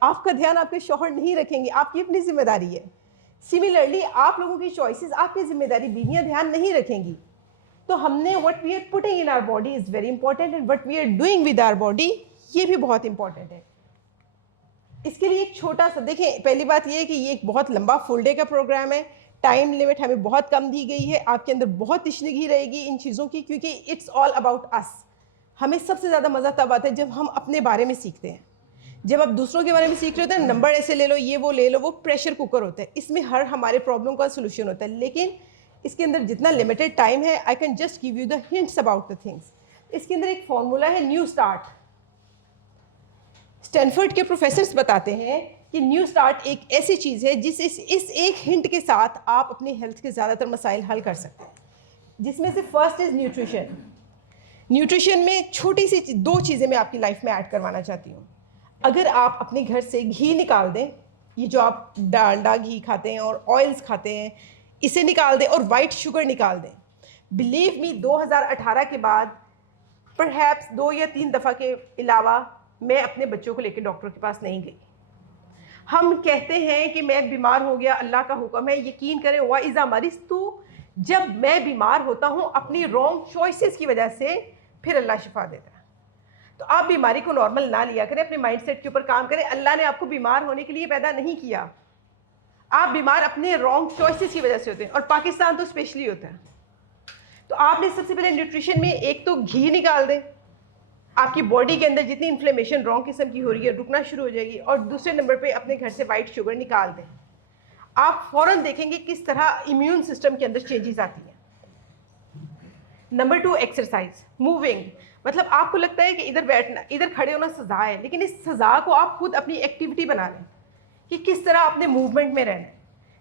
آپ کا دھیان آپ کے شوہر نہیں رکھیں گے, آپ کی اپنی ذمہ داری ہے. سملرلی آپ لوگوں کی چوائسیز آپ کی ذمہ داری, بیویاں دھیان نہیں رکھیں گی. تو ہم نے what we are putting in our body is very important, and what we are doing with our body یہ بھی بہت امپورٹنٹ ہے. اس کے لیے ایک چھوٹا سا دیکھیں, پہلی بات یہ ہے کہ یہ ایک بہت لمبا فل ڈے کا پروگرام ہے, ٹائم لمٹ ہمیں بہت کم دی گئی ہے. آپ کے اندر بہت تشنگی رہے گی ان چیزوں کی, کیونکہ اٹس آل اباؤٹ اس. ہمیں سب سے زیادہ مزہ تب آتا ہے جب ہم اپنے بارے میں سیکھتے ہیں. جب آپ دوسروں کے بارے میں سیکھ رہے ہوتے ہیں, نمبر ایسے لے لو, یہ وہ لے لو, وہ پریشر کوکر ہوتا ہے, اس میں ہر ہمارے پرابلم کا سولوشن ہوتا ہے. لیکن اس کے اندر جتنا لمیٹڈ ٹائم ہے, I can just give you the hints about the things. اس کے اندر ایک فارمولا ہے نیو اسٹارٹ. اسٹینفورڈ کے پروفیسرز بتاتے ہیں کہ نیو اسٹارٹ ایک ایسی چیز ہے جس اس ایک ہنٹ کے ساتھ آپ اپنی ہیلتھ کے زیادہ تر مسائل حل کر سکتے ہیں, جس میں سے فرسٹ از نیوٹریشن. نیوٹریشن میں چھوٹی سی 2 چیزیں میں آپ کی لائف میں ایڈ کروانا چاہتی ہوں. اگر آپ اپنے گھر سے گھی نکال دیں, یہ جو آپ ڈالڈا گھی کھاتے ہیں اور آئلس کھاتے ہیں, اسے نکال دیں اور وائٹ شوگر نکال دیں, بلیو می 2018 کے بعد پرہیپس 2 یا 3 دفعہ کے علاوہ میں اپنے بچوں کو لے کے ڈاکٹر کے پاس نہیں گئی. ہم کہتے ہیں کہ میں بیمار ہو گیا, اللہ کا حکم ہے, یقین کریں وَإِذَا مَرِضْتُ, جب میں بیمار ہوتا ہوں اپنی رانگ چوائسیز کی وجہ سے, پھر اللہ شفا دیتا ہے. تو آپ بیماری کو نارمل نہ لیا کریں, اپنے مائنڈ سیٹ کے اوپر کام کریں. اللہ نے آپ کو بیمار ہونے کے لیے پیدا نہیں کیا, آپ بیمار اپنے رانگ چوائسیز کی وجہ سے ہوتے ہیں, اور پاکستان تو اسپیشلی ہوتا ہے. تو آپ نے سب سے پہلے نیوٹریشن میں ایک تو گھی نکال دیں, آپ کی باڈی کے اندر جتنی انفلیمیشن رانگ قسم کی ہو رہی ہے رکنا شروع ہو جائے گی. اور دوسرے نمبر پہ اپنے گھر سے وائٹ شوگر نکال دیں. آپ فوراً دیکھیں گے کس طرح امیون سسٹم کے اندر چینجز آتی ہیں. Number 2 exercise, moving. مطلب آپ کو لگتا ہے کہ ادھر بیٹھنا, ادھر کھڑے ہونا سزا ہے, لیکن اس سزا کو آپ خود اپنی ایکٹیویٹی بنا لیں کہ کس طرح آپ نے موومنٹ میں رہنا ہے.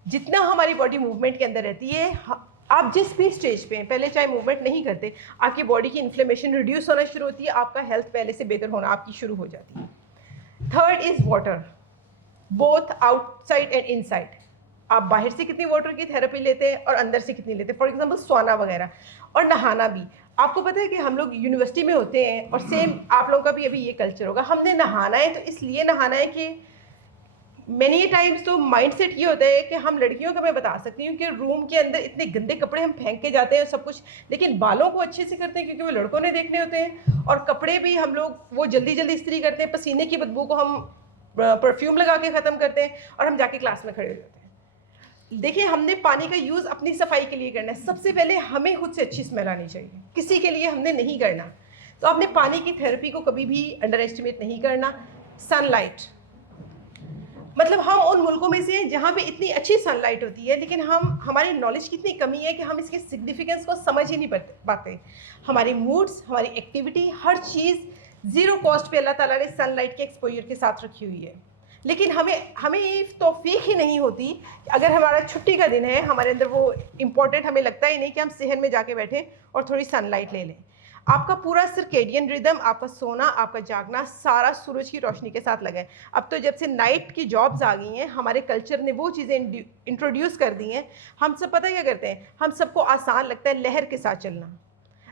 جتنا ہماری باڈی موومنٹ کے اندر رہتی ہے, آپ جس بھی اسٹیج پہ ہیں, پہلے چاہے موومنٹ نہیں کرتے, آپ کی باڈی کی انفلیمیشن ریڈیوس ہونا شروع ہوتی ہے, آپ کا ہیلتھ پہلے سے بہتر ہونا آپ کی شروع ہو جاتی ہے. Third is water, both out side and in side. آپ باہر سے کتنی واٹر کی تھراپی لیتے ہیں اور اندر سے کتنی لیتے ہیں. فار ایگزامپل سونا وغیرہ. اور نہانا بھی, آپ کو پتہ ہے کہ ہم لوگ یونیورسٹی میں ہوتے ہیں, اور سیم آپ لوگوں کا بھی ابھی یہ کلچر ہوگا, ہم نے نہانا ہے تو اس لیے نہانا ہے کہ مینی ٹائمس تو مائنڈ سیٹ یہ ہوتا ہے کہ ہم لڑکیوں کا میں بتا سکتی ہوں کہ روم کے اندر اتنے گندے کپڑے ہم پھینک کے جاتے ہیں سب کچھ, لیکن بالوں کو اچھے سے کرتے ہیں کیونکہ وہ لڑکوں نے دیکھنے ہوتے ہیں, اور کپڑے بھی ہم لوگ وہ جلدی جلدی استری کرتے ہیں, پسینے کی بدبو کو ہم پرفیوم لگا کے ختم کرتے ہیں, اور ہم جا کے کلاس میں کھڑے ہو جاتے ہیں. دیکھیں, ہم نے پانی کا یوز اپنی صفائی کے لیے کرنا ہے. سب سے پہلے ہمیں خود سے اچھی اسمیل آنی چاہیے, کسی کے لیے ہم نے نہیں کرنا. تو آپ نے پانی کی تھراپی کو کبھی بھی انڈر ایسٹیمیٹ نہیں کرنا. سن لائٹ, مطلب ہم ان ملکوں میں سے ہیں جہاں پہ اتنی اچھی سن لائٹ ہوتی ہے, لیکن ہماری نالج کی اتنی کمی ہے کہ ہم اس کے سگنیفیکنس کو سمجھ ہی نہیں پاتے. ہماری موڈس, ہماری ایکٹیویٹی, ہر چیز 0 کاسٹ پہ اللہ تعالیٰ نے سن لائٹ کے ایکسپوجر کے ساتھ رکھی ہوئی ہے. لیکن ہمیں توفیق ہی نہیں ہوتی کہ اگر ہمارا چھٹی کا دن ہے, ہمارے اندر وہ امپورٹنٹ ہمیں لگتا ہی نہیں کہ ہم صحن میں جا کے بیٹھیں اور تھوڑی سن لائٹ لے لیں. آپ کا پورا سرکیڈین ردم, آپ کا سونا, آپ کا جاگنا, سارا سورج کی روشنی کے ساتھ لگا ہے. اب تو جب سے نائٹ کی جابز آ گئی ہیں, ہمارے کلچر نے وہ چیزیں انٹروڈیوس کر دی ہیں. ہم سب پتہ کیا کرتے ہیں, ہم سب کو آسان لگتا ہے لہر کے ساتھ چلنا.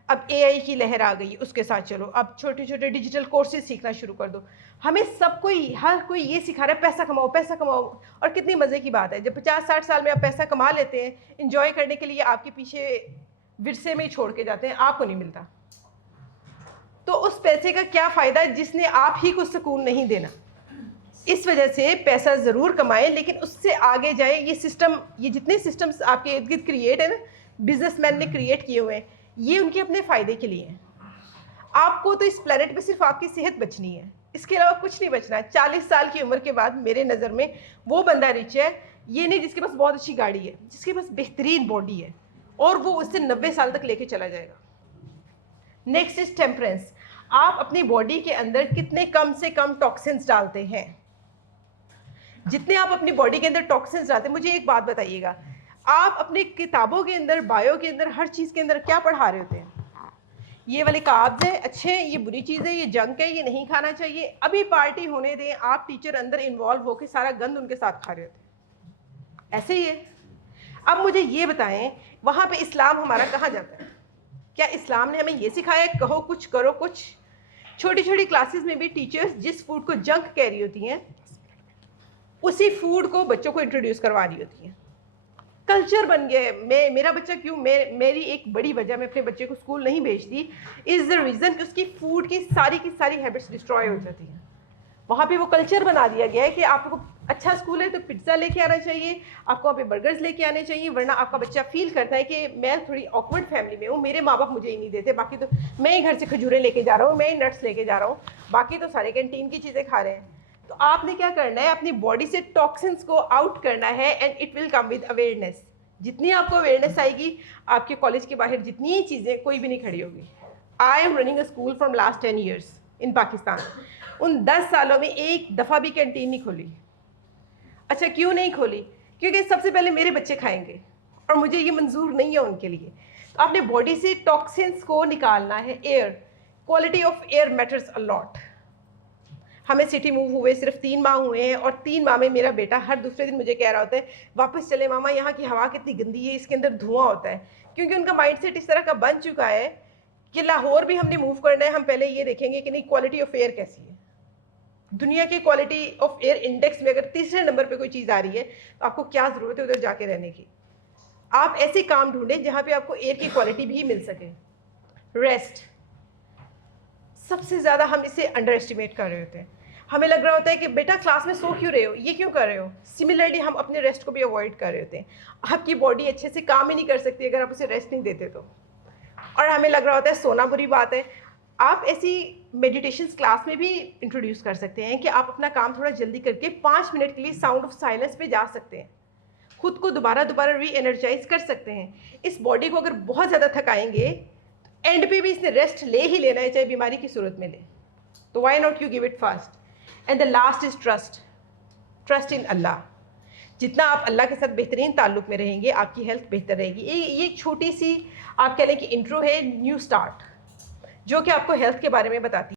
اب اے آئی کی لہر آ گئی, اس کے ساتھ چلو. اب چھوٹے چھوٹے ڈیجیٹل کورسز سیکھنا شروع کر دو. ہمیں سب کوئی, ہر کوئی یہ سکھا رہا ہے پیسہ کماؤ, پیسہ کماؤ. اور کتنی مزے کی بات ہے, جب 50-60 سال میں آپ پیسہ کما لیتے ہیں, انجوائے کرنے کے لیے آپ کے پیچھے ورثے میں ہی چھوڑ کے جاتے ہیں, آپ کو نہیں ملتا. تو اس پیسے کا کیا فائدہ جس نے آپ ہی کو سکون نہیں دینا. اس وجہ سے پیسہ ضرور کمائیں, لیکن اس سے آگے جائیں. یہ سسٹم, یہ جتنے سسٹمز آپ کے ارد گرد کریٹ ہیں نا, بزنس مین نے کریٹ کیے ہوئے ہیں, یہ ان کے اپنے فائدے کے لیے ہیں. آپ کو تو اس پلانٹ پہ صرف آپ کی صحت بچنی ہے, اس کے علاوہ کچھ نہیں بچنا ہے. 40 سال کی عمر کے بعد میرے نظر میں وہ بندہ رچ ہے, یہ نہیں جس کے پاس بہت اچھی گاڑی ہے, جس کے پاس بہترین باڈی ہے, اور وہ اس سے 90 سال تک لے کے چلا جائے گا. Next is temperance. آپ اپنی باڈی کے اندر کتنے کم سے کم ٹاکسنس ڈالتے ہیں. جتنے آپ اپنی باڈی کے اندر ٹاکسنس ڈالتے ہیں, مجھے ایک بات بتائیے گا, آپ اپنی کتابوں کے اندر, بایو کے اندر, ہر چیز کے اندر کیا پڑھا رہے ہوتے ہیں؟ یہ والے کاربز ہیں, اچھے ہیں, یہ بری چیز ہے, یہ جنک ہے, یہ نہیں کھانا چاہیے. ابھی پارٹی ہونے دیں, آپ ٹیچر اندر انوالو ہو کے سارا گند ان کے ساتھ کھا رہے ہوتے ہیں. ایسے ہی ہے. اب مجھے یہ بتائیں, وہاں پہ اسلام ہمارا کہاں جاتا ہے؟ کیا اسلام نے ہمیں یہ سکھایا کہو کچھ کرو کچھ؟ چھوٹی چھوٹی کلاسز میں بھی ٹیچرز جس فوڈ کو جنک کہہ رہی ہوتی ہیں, اسی فوڈ کو بچوں کو انٹروڈیوس کروا رہی ہوتی ہیں. کلچر بن گیا ہے. میرا بچہ کیوں, میری ایک بڑی وجہ میں اپنے بچے کو اسکول نہیں بھیجتی از دا ریزن کہ اس کی فوڈ کی ساری ہیبٹس ڈسٹروائے ہو جاتی ہیں. وہاں پہ وہ کلچر بنا دیا گیا ہے کہ آپ کو اچھا اسکول ہے تو پزا لے کے آنا چاہیے, آپ کو وہاں پہ برگرز لے کے آنے چاہیے, ورنہ آپ کا بچہ فیل کرتا ہے کہ میں تھوڑی آکورڈ فیملی میں ہوں, میرے ماں باپ مجھے ہی نہیں دیتے, باقی تو میں ہی گھر سے کھجوریں لے کے جا رہا ہوں, میں ہی نٹس لے کے جا رہا ہوں, باقی تو سارے کینٹین کی چیزیں کھا رہے ہیں. تو آپ نے کیا کرنا ہے, اپنی باڈی سے ٹاکسنس کو آؤٹ کرنا ہے, and it will come with awareness. جتنی آپ کو اویئرنیس آئے گی, آپ کے کالج کے باہر جتنی چیزیں کوئی بھی نہیں کھڑی ہوگی. I am running a school from last 10 years ان پاکستان. ان 10 سالوں میں ایک دفعہ بھی کینٹین نہیں کھولی. اچھا کیوں نہیں کھولی؟ کیونکہ سب سے پہلے میرے بچے کھائیں گے اور مجھے یہ منظور نہیں ہے ان کے لیے. تو آپ نے باڈی سے ٹاکسنس کو نکالنا ہے. Air, quality of air matters a lot. ہمیں سٹی موو ہوئے صرف 3 ماہ ہوئے ہیں, اور 3 ماہ میں میرا بیٹا ہر دوسرے دن مجھے کہہ رہا ہوتا ہے واپس چلے ماما, یہاں کی ہوا کتنی گندی ہے, اس کے اندر دھواں ہوتا ہے. کیونکہ ان کا مائنڈ سیٹ اس طرح کا بن چکا ہے کہ لاہور بھی ہم نے موو کرنا ہے, ہم پہلے یہ دیکھیں گے کہ نہیں کوالٹی آف ایئر کیسی ہے. دنیا کی کوالٹی آف ایئر انڈیکس میں اگر تیسرے نمبر پہ کوئی چیز آ رہی ہے تو آپ کو کیا ضرورت ہے ادھر جا کے رہنے کی. آپ ایسے کام ڈھونڈیں جہاں پہ آپ کو ایئر کی کوالٹی بھی مل سکے. ریسٹ, سب سے زیادہ ہم اسے انڈر ایسٹیمیٹ کر رہے ہوتے ہیں. ہمیں لگ رہا ہوتا ہے کہ بیٹا کلاس میں سو کیوں رہے ہو, یہ کیوں کر رہے ہو. سملرلی ہم اپنے ریسٹ کو بھی اوائڈ کر رہے ہوتے ہیں. آپ کی باڈی اچھے سے کام ہی نہیں کر سکتی اگر آپ اسے ریسٹ نہیں دیتے تو. اور ہمیں لگ رہا ہوتا ہے سونا بری بات ہے. آپ ایسی میڈیٹیشنس کلاس میں بھی انٹروڈیوس کر سکتے ہیں کہ آپ اپنا کام تھوڑا جلدی کر کے 5 منٹ کے لیے ساؤنڈ آف سائلنس پہ جا سکتے ہیں, خود کو دوبارہ ری انرجائز کر سکتے ہیں. اس باڈی کو اگر بہت زیادہ تھکائیں گے اینڈ پہ بھی اس نے ریسٹ لے ہی لینا ہے, چاہے بیماری کی صورت میں لے. تو why not you give it fast. And the last is trust. Trust in Allah. جتنا آپ اللہ کے ساتھ بہترین تعلق میں رہیں گے آپ کی ہیلتھ بہتر رہے گی. یہ ایک چھوٹی سی آپ کہہ لیں کہ انٹرو ہے نیو اسٹارٹ, جو کہ آپ کو ہیلتھ کے بارے میں بتاتی ہے.